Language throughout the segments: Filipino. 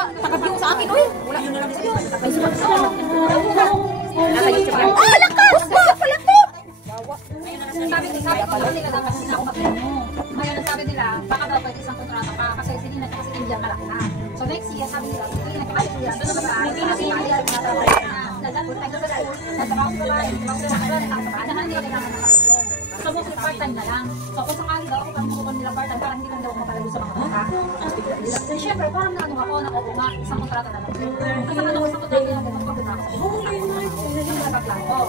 Naka-view sa akin, uy. Wala yun na lang sa'yo. May sulat sa akin. Naka-YouTube lang. Ah, lakas! Palakot! Sabi nila dapat sila ako mag-ano. Ngayon ang sabi nila, baka daw pwede isang kontrata pa kasi sinin na kasi India malaki na. So next year, sabi nila, hindi na kapalit ko yan. Doon na ba? Hindi na siya. So mostly part-time na lang. So kung sakali daw ako pag-mukon nila part-time, parang hindi lang daw ako mapalago sa mga bata. Siyempre, parang naano ako, oo nga, isang kontrata na lang. Kasi ano ko isang kontrata na ganun pagkatapos sa ko.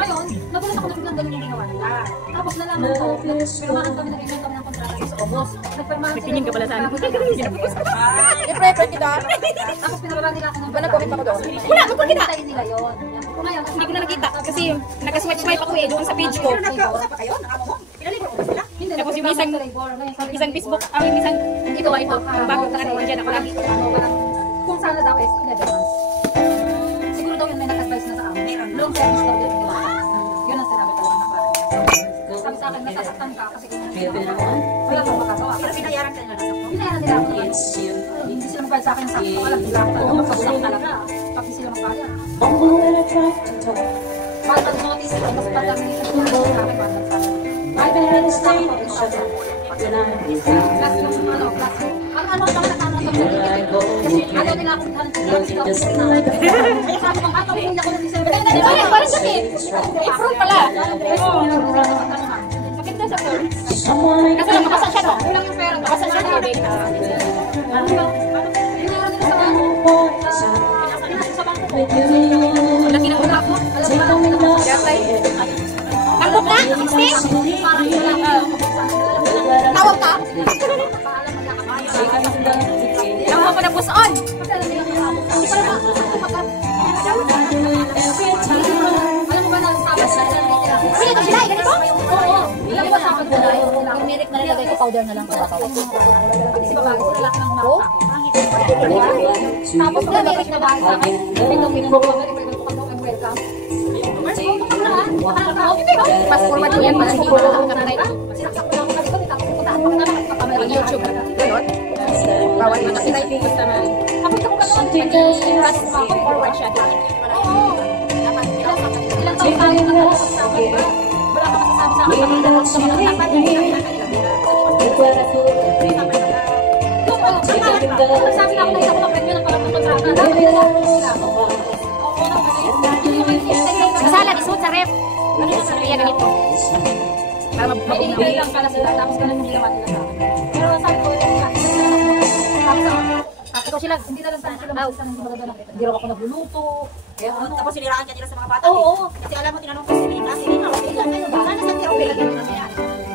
Ngayon, nagulat ako na biglang ganun yung ginawa nila. Tapos nalaman ko, pirmahan kami, nag-email kami ng kontrata sa August. Nagpirmahan ka pala sana. I-prefer kita. Tapos pinababa nila ako ng nag-comment ako doon. Wala, magpagkita. Nila yun. Hindi ko na nakita kasi nag-swipe ako doon sa page ko. Nagkausap pa kayo? Pinalibor ko ba sila? Tapos yung isang Facebook, isang ito ay ito. Bago ka na dyan ako lagi. Kung sana daw is 11 months. Siguro daw yun may nag-advise na sa amin. Long service daw yun. Yun ang sinabi talaga na parang. Sabi sa akin, nasasaktan ka kasi wala kang makagawa. Pero pinayaran ka nila na sakto? Pinayaran nila ako naman. Hindi sila magbayad sa akin ng sakto. Alam nila ako talaga. Magpabulak talaga. Pag di sila magbayad. Mahal pag notice, mas pag-termination ko na sa akin. Mahal pag notice na ako. Plus yung ano, plus yung ano lang nakaano sa mga kasi ayaw nila akong talent sa mga sabi kong ato kung ako ng December parang sakit April pala sakit na sa phone kasi nakapasa siya no kulang yung pera nakapasa siya no laki na utak mo alam mo na 60 tawag ka alam mo pa na puson alam mo ba na sabi pwede ito sila ganito? Oo alam mo ba sabi ko na turmeric na nilagay ko powder na lang kasi babago sila lang ng mako tapos turmeric na bago sa akin pas forward ko yan para hindi mo lang kapatay sinaksak ko lang kami ko nitapuntahan ko na kamera ng YouTube bawal mo kasi tayo basta na kapag ako gano'n mag-i-pass pa ako forward siya oo ilang taon tayo na masasabi ba wala ka masasabi sa akin kapag ako sa mga dapat nagsabi na ako na isa ko mag-review ng pagkakontrata dapat nila ako masala isuot sa ref ano yung sabihan ganito para mabibigay lang pala sila tapos ganun yung ginawa nila sa akin pero sabi ko ikaw sila hindi na lang sila hindi rin ako nagluluto tapos siniraan ka nila sa mga bata kasi alam mo tinanong ko si Rina sana sa tiro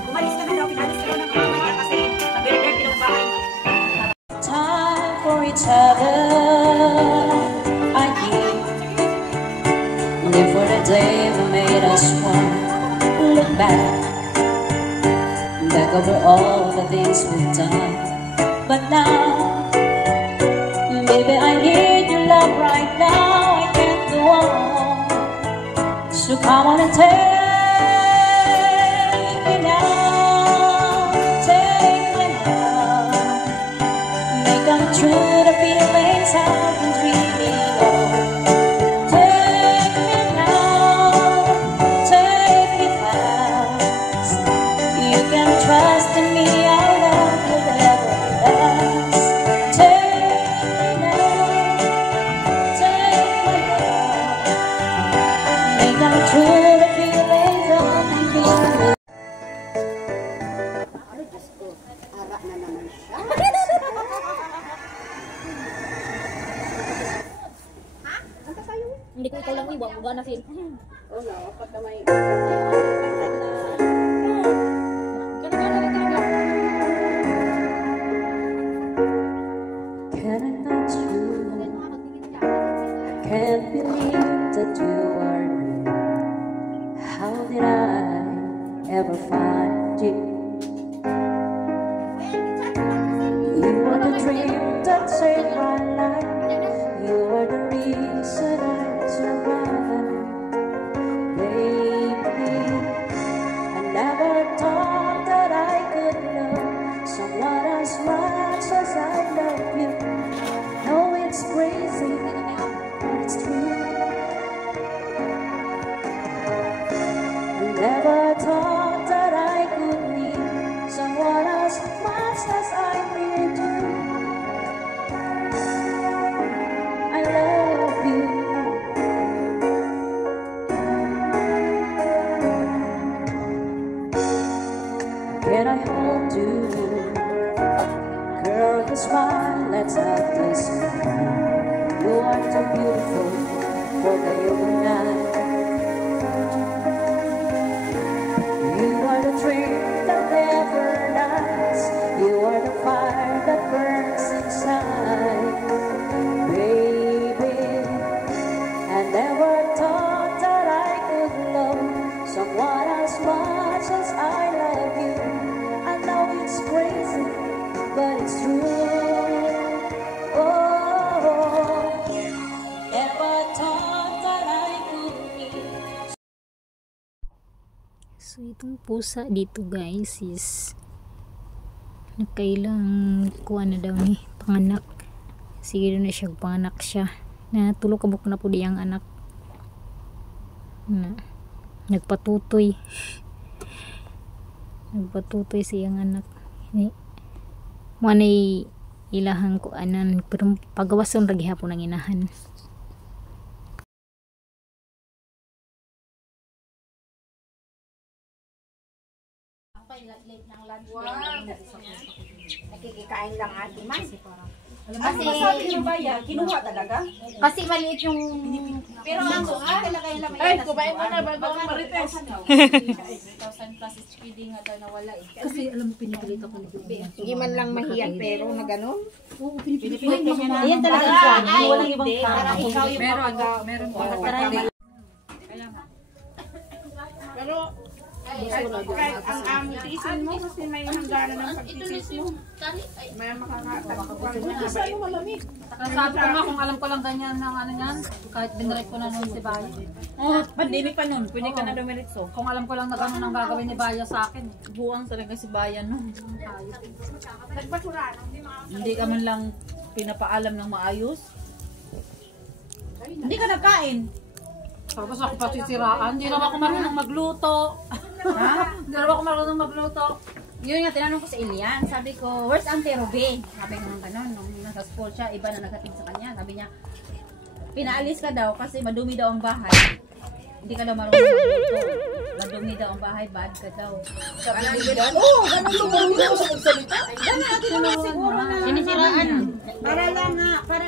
umalis ka na daw pinalis ka ng mga bata kasi nag-repair pinang-bahay time for each other I give live for the day that made us one. Look back over all the things we've done. But now, baby, I need your love right now. I can't go on. So come on and take me now. Take my love. Make them true the feelings I've been dreaming of. Trust in me, our love will never last. Take me now, take my love. Make them true the feelings of me. Ara na naman siya. Ha? Ang kasayo? hindi ko ikaw lang yung buwan na sin oh no, pagkamay Can't believe that you are real. How did I ever find you? You were the dream that saved my life. You were the reason I survived. Baby, I never thought that I could love someone as much as I love you. Knowing let's have this moment. You are too beautiful for the human eye. You are the tree that never dies. You are the fire that burns inside. Baby, I never thought that I could love someone as much as I love you. I know it's crazy, but it's true. Oh, never thought that I could be. So itong pusa dito guys is nagkailang kuha na daw ni panganak. Sige na siya panganak siya. Na tulog kabuk na po diyang anak. Na nagpatutoy. Nagpatutoy siyang anak. Ni manay ilahang ko anan pero pagawason ra gihapon ang inahan. Nakikikain lang ate man. Kasi, Kinuha talaga? kasi maliit yung... Pero ang talaga yung lamay. Ay, kumain mo na bago ang marites. 1,000 plus is feeding nga daw nawala eh. Kasi alam mo, pinipilit ako ni Jubi. Hindi man lang mahiyan pero na ganun. Oo, pinipilit ko niya na. Ayan talaga Para- siya. ay, Walang hindi. ibang Para tao. ikaw yung Meron pa. Pero kahit ang amitisin mo kasi may hangganan ng pagtitis mo. May makakatakuan mo na malamig. Sabi ko nga kung alam ko lang ganyan ng ano yan, kahit binirect ko na nun si Bayo. Oh, pandemic pa nun. Pwede ka na dumiritso. Kung alam ko lang na gano'n ang gagawin ni Bayo sa akin. Buwang talaga si Bayan nun. Nagbasura. Hindi ka man lang pinapaalam ng maayos. Hindi ka nagkain. Tapos ako patisiraan, hindi naman ako marunong magluto. Ha? Hindi naman ako marunong magluto. Yun nga, tinanong ko sa Ilian. Sabi ko, where's Auntie Ruby? Sabi ko ng gano'n, nung nasa school siya, iba na naghatid sa kanya. Sabi niya, pinaalis ka daw kasi madumi daw ang bahay. Hindi ka daw marunong magluto. Madumi daw ang bahay, bad ka daw. Sabi niya, oo, ganun yung marunong ako sa magsalita. Ganun natin naman siguro na. Sinisiraan. Para lang nga, para